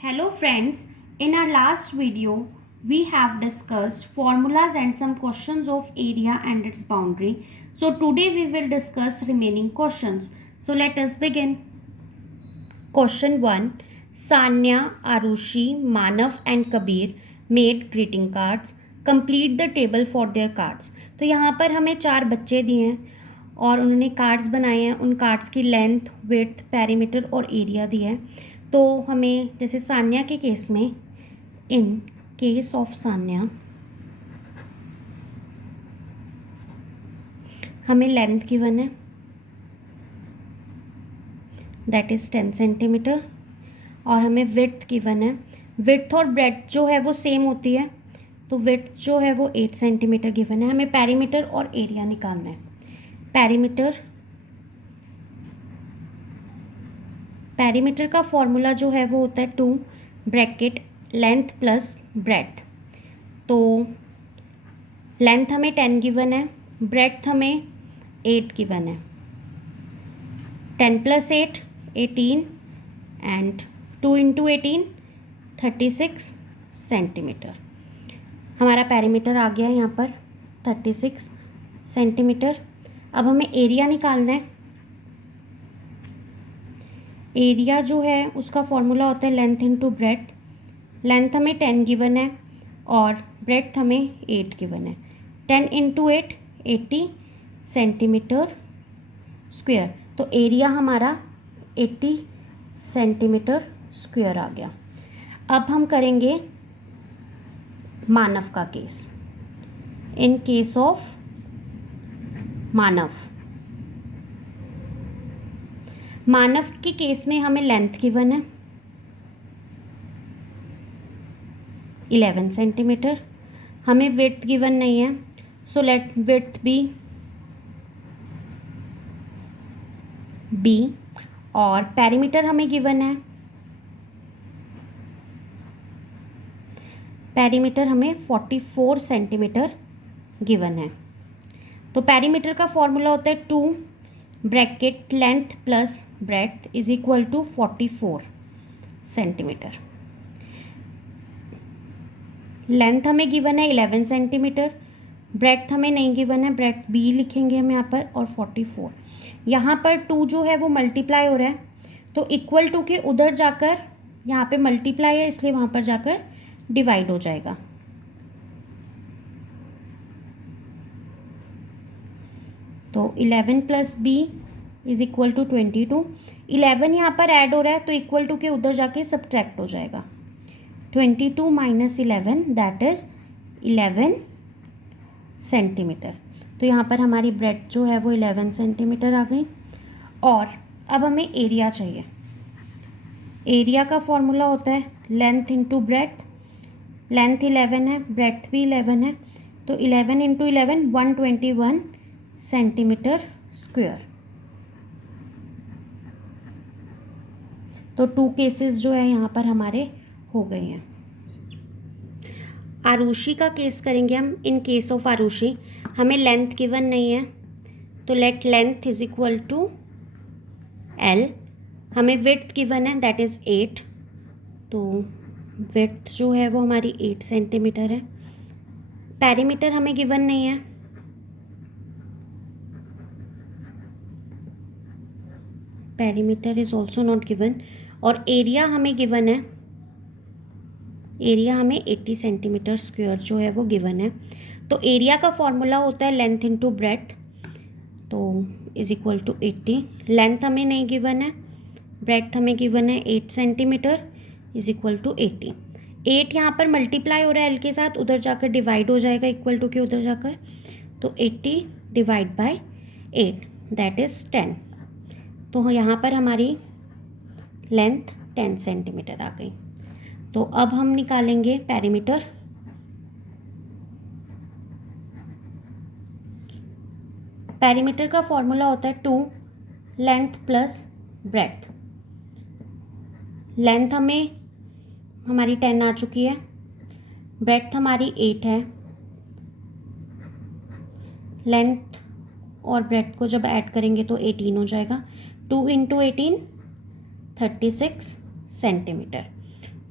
Hello friends, in our last video we have discussed formulas and some questions of area and its boundary. So today we will discuss remaining questions. So let us begin. Question 1. Sanya, Arushi, Manav and Kabir made greeting cards. Complete the table for their cards. तो यहाँ पर हमें 4 बच्चे दिए हैं और उन्होंने cards बनाए हैं. उन कार्ड्स की लेंथ, विड्थ, पेरीमीटर और एरिया दिया है. तो हमें जैसे सान्या के केस में, इन केस ऑफ सान्या हमें लेंथ गिवन है, दैट इज़ 10 सेंटीमीटर, और हमें विड्थ गिवन है. विड्थ और ब्रेड्थ जो है वो सेम होती है, तो विड्थ जो है वो 8 सेंटीमीटर गिवन है. हमें पेरीमीटर और एरिया निकालना है. पेरीमीटर का फॉर्मूला जो है वो होता है 2 ब्रैकेट लेंथ प्लस ब्रेड्थ. तो लेंथ हमें 10 गिवन है, ब्रेड्थ हमें 8 गिवन है. 10 प्लस 8 18 एंड 2 इंटू 18 36 सेंटीमीटर. हमारा पेरीमीटर आ गया यहाँ पर 36 सेंटीमीटर. अब हमें एरिया निकालना है. एरिया जो है उसका फॉर्मूला होता है लेंथ इंटू ब्रेड्थ. लेंथ हमें 10 गिवन है और ब्रेड्थ हमें 8 गिवन है. 10 इंटू 8 80 सेंटीमीटर स्क्वायर. तो एरिया हमारा 80 सेंटीमीटर स्क्वायर आ गया. अब हम करेंगे मानव का केस. इन केस ऑफ मानव के केस में हमें लेंथ गिवन है 11 सेंटीमीटर. हमें विड्थ गिवन नहीं है, so let width be B. और पेरीमीटर हमें गिवन है, पेरीमीटर हमें 44 सेंटीमीटर गिवन है. तो पेरीमीटर का फॉर्मूला होता है 2 bracket length plus breadth is equal to 44 centimetre. Length हमें गिवन है 11 सेंटीमीटर, ब्रेड्थ हमें नहीं गिवन है, ब्रेड्थ बी लिखेंगे हम यहाँ पर, और 44. यहाँ पर 2 जो है वो मल्टीप्लाई हो रहा है, तो इक्वल टू के उधर जाकर यहाँ पे मल्टीप्लाई है, इसलिए वहाँ पर जाकर डिवाइड हो जाएगा. तो 11 plus B is equal to 22. 11 यहाँ पर ऐड हो रहा है, तो इक्वल टू के उधर जाके सब्ट्रैक्ट हो जाएगा. 22 माइनस 11 दैट इज़ 11 सेंटीमीटर. तो यहाँ पर हमारी ब्रेड्थ जो है वो 11 सेंटीमीटर आ गई. और अब हमें एरिया चाहिए. एरिया का फॉर्मूला होता है लेंथ इंटू ब्रेड्थ. लेंथ 11 है, ब्रेड्थ भी 11 है, तो 11 इंटू 11 121 सेंटीमीटर स्क्वायर. तो 2 केसेस जो है यहाँ पर हमारे हो गए हैं. आरुषि का केस करेंगे हम. इन केस ऑफ आरुषि हमें लेंथ गिवन नहीं है, तो let length is equal to L. हमें विड्थ गिवन है दैट इज़ 8, तो विड्थ जो है वो हमारी 8 सेंटीमीटर है. पेरीमीटर हमें गिवन नहीं है, perimeter is also not given. और एरिया हमें गिवन है, एरिया हमें 80 सेंटीमीटर स्क्वायर जो है वो गिवन है. तो एरिया का फॉर्मूला होता है लेंथ इंटू ब्रेड्थ, तो इज इक्वल टू 80. लेंथ हमें नहीं गिवन है, ब्रेड्थ हमें गिवन है 8 सेंटीमीटर इज इक्वल टू 80. 8 यहाँ पर मल्टीप्लाई हो रहा है एल के साथ, उधर जाकर डिवाइड हो जाएगा इक्वल टू के उधर जाकर. तो 80 डिवाइड बाय 8 दैट इज़ 10. तो यहाँ पर हमारी लेंथ 10 सेंटीमीटर आ गई. तो अब हम निकालेंगे पेरीमीटर. पेरीमीटर का फॉर्मूला होता है 2 लेंथ प्लस ब्रेड्थ. लेंथ हमें हमारी 10 आ चुकी है, ब्रेड्थ हमारी 8 है. लेंथ और ब्रेड्थ को जब ऐड करेंगे तो 18 हो जाएगा. 2 इंटू 18 36 सेंटीमीटर.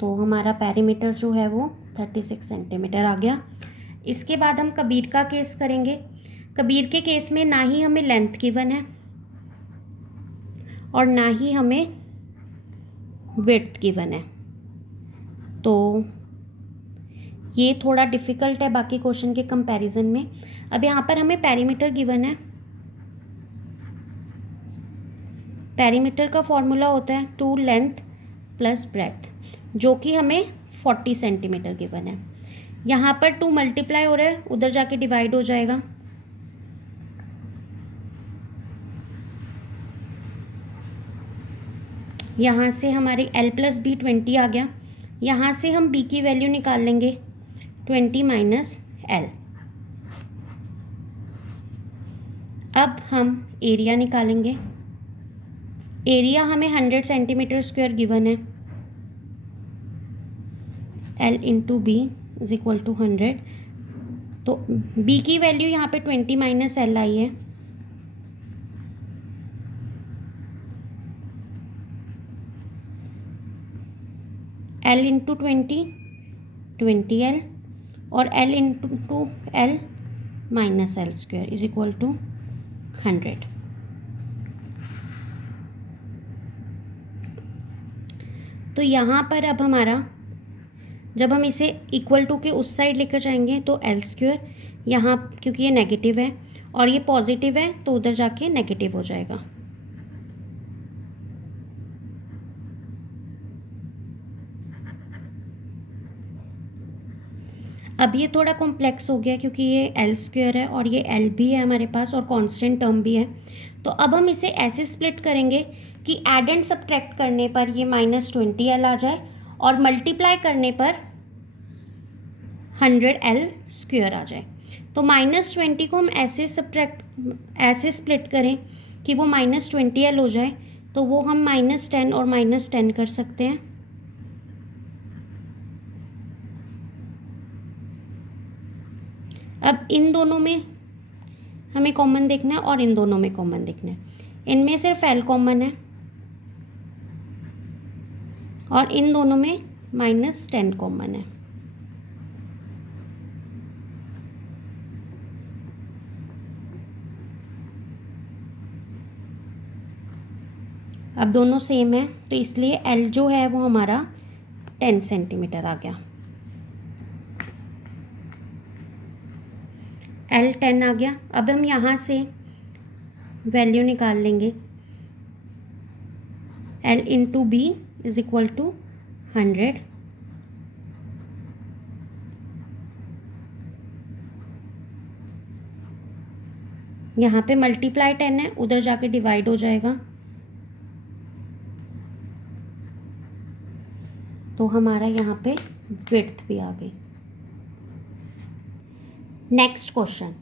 तो हमारा पेरीमीटर जो है वो 36 सेंटीमीटर आ गया। इसके बाद हम कबीर का केस करेंगे। कबीर के केस में ना ही हमें लेंथ गिवन है और ना ही हमें विड्थ गिवन है, तो ये थोड़ा डिफ़िकल्ट है बाकी क्वेश्चन के कंपैरिजन में। अब यहाँ पर हमें पेरीमीटर गिवन है। पेरीमीटर का फॉर्मूला होता है 2 लेंथ प्लस ब्रेड्थ, जो कि हमें 40 सेंटीमीटर गिवन है। यहाँ पर 2 मल्टीप्लाई हो रहा है, उधर जाके डिवाइड हो जाएगा। यहाँ से हमारी L प्लस बी 20 आ गया। यहाँ से हम B की वैल्यू निकाल लेंगे 20 माइनस L। अब हम एरिया निकालेंगे। एरिया हमें 100 सेंटीमीटर स्क्वायर गिवन है। L into B is equal to 100। तो B की वैल्यू यहाँ पे 20 माइनस L आई है। L इंटू 20L और L into L minus L square is equal to 100। तो यहाँ पर अब हमारा, जब हम इसे इक्वल टू के उस साइड लेकर जाएंगे तो L स्क्वायर, यहाँ क्योंकि ये नेगेटिव है और ये पॉजिटिव है तो उधर जाके नेगेटिव हो जाएगा। अब ये थोड़ा कॉम्प्लेक्स हो गया क्योंकि ये L स्क्वायर है और ये L भी है हमारे पास और कांस्टेंट टर्म भी है। तो अब हम इसे ऐसे स्प्लिट करेंगे कि एड एंड सब्ट्रैक्ट करने पर ये -20L आ जाए और मल्टीप्लाई करने पर 100L स्क्वायर आ जाए। तो -20 को हम ऐसे स्प्लिट करें कि वो -20L हो जाए, तो वो हम -10 और -10 कर सकते हैं। अब इन दोनों में हमें कॉमन देखना है और इन दोनों में कॉमन देखना है। इनमें सिर्फ L कॉमन है और इन दोनों में -10 कॉमन है। अब दोनों सेम है तो इसलिए L जो है वो हमारा 10 सेंटीमीटर आ गया। L 10 आ गया। अब हम यहाँ से वैल्यू निकाल लेंगे। L into B is equal to 100। यहाँ पे मल्टीप्लाई 10 है, उधर जाके डिवाइड हो जाएगा। तो हमारा यहाँ पे विड्थ भी आ गई। Next question,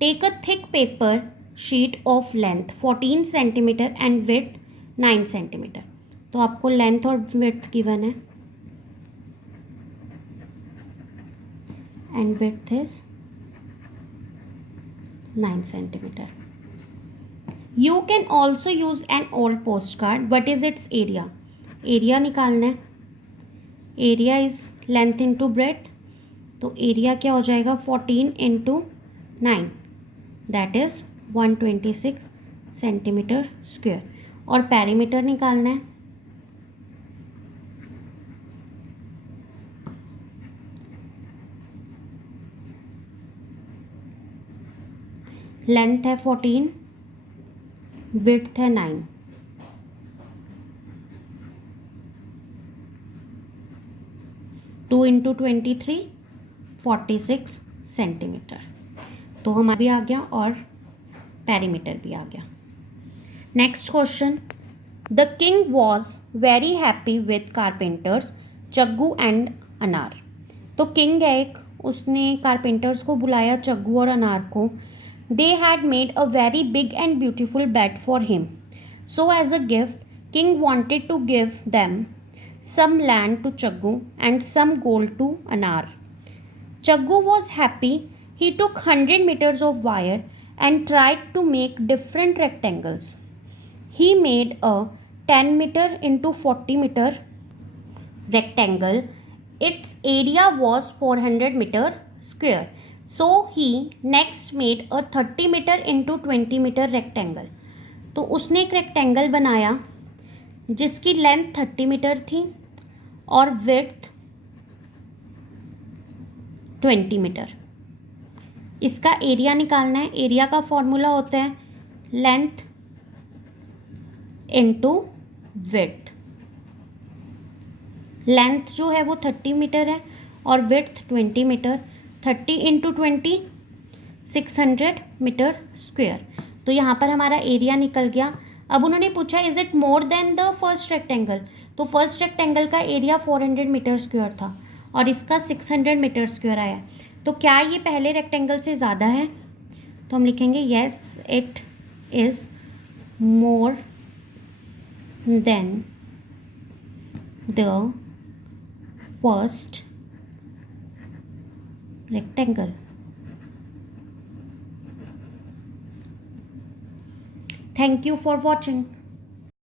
take a thick paper sheet of length 14 centimetre and width 9 centimetre. तो आपको लेंथ और विड्थ गिवन है and width is 9 centimetre. You can also use an old post card. What is its area? Area निकालना है। Area is length into breadth, तो area क्या हो जाएगा 14 into 9 that is 126 centimetre square. और perimeter निकालना है। लेंथ है 14, विड्थ है 9। Two into 23 46 centimetre. तो हमारा भी आ गया और पेरीमीटर भी आ गया। Next question, the king was very happy with carpenters Chaggu and Anar. तो किंग है एक, उसने कारपेंटर्स को बुलाया, चग्गू और अनार को। They had made a very big and beautiful bed for him, so as a gift king wanted to give them some land to Chaggu and some gold to Anar. Chaggu was happy. He took 100 meters of wire and tried to make different rectangles. He made a 10 meter into 40 meter rectangle, its area was 400 meter square. So he next made a 30 meter into 20 meter rectangle. तो उसने एक rectangle बनाया जिसकी length 30 metre थी और width 20 metre. इसका area निकालना है. एरिया का फॉर्मूला होता है लेंथ इनटू विड्थ. लेंथ जो है वो 30 मीटर है और width 20 metre. 30 into 20 600 metre square. तो यहाँ पर हमारा एरिया निकल गया. अब उन्होंने पूछा is it more than the first rectangle. तो फर्स्ट रेक्टेंगल का एरिया 400 मीटर स्क्वेयर था और इसका 600 मीटर स्क्वेयर आया. तो क्या ये पहले रेक्टेंगल से ज़्यादा है? तो हम लिखेंगे yes it is more than the first rectangle. Thank you for watching.